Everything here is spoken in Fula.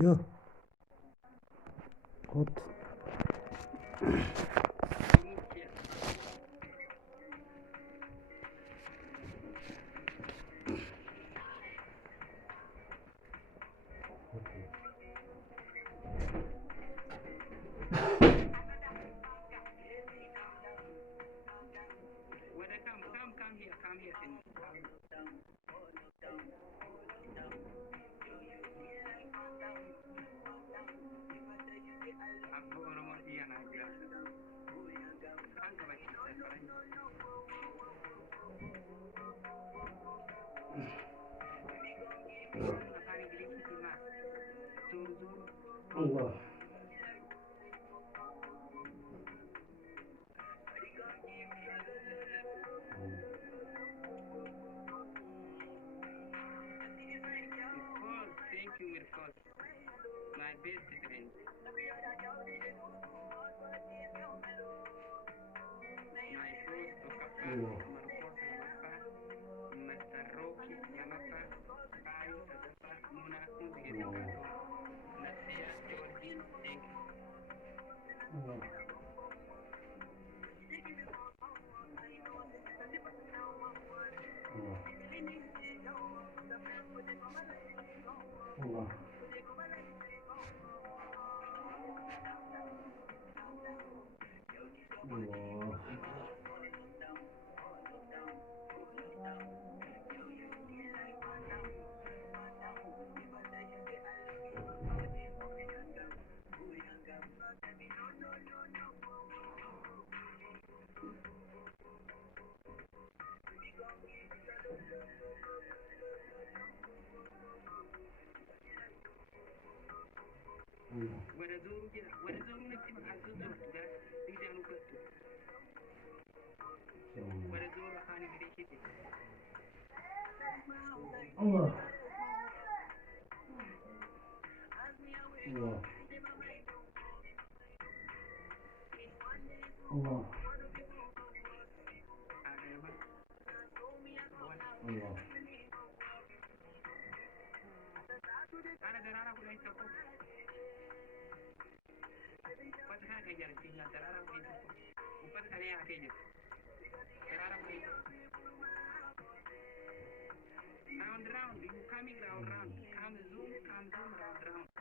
Ja, gut. Come here and Abbo Oromoo xiyyanaa jiraata. Kan kabachiisa faranji. Afaan Ingiliziitiin maal? Zoom. Allah. Thank you, Mirkos. My best friend. My boss, Okapa, Marcos Lamapa, Mr. Rocky Lamapa, Kai Sadafa, Muna Kunzigirikato, Nasia Jordi, thank you. Allah. Allah. Allah. Wada zuru jira, wada zuru natti maqaatu zortu gara dhiidhaan ugattu. Wada zuru afaan Ingiliziiti. Allah. Allah. Allah. Allah. Ana daraaraa kudhan tokko. Uffata kana kan jaallattiin daraaraa kudhan tokko. Uffata kana yaatee jiru. Daraaraa kudhan tokko. Round, you coming round. Come zoom, round.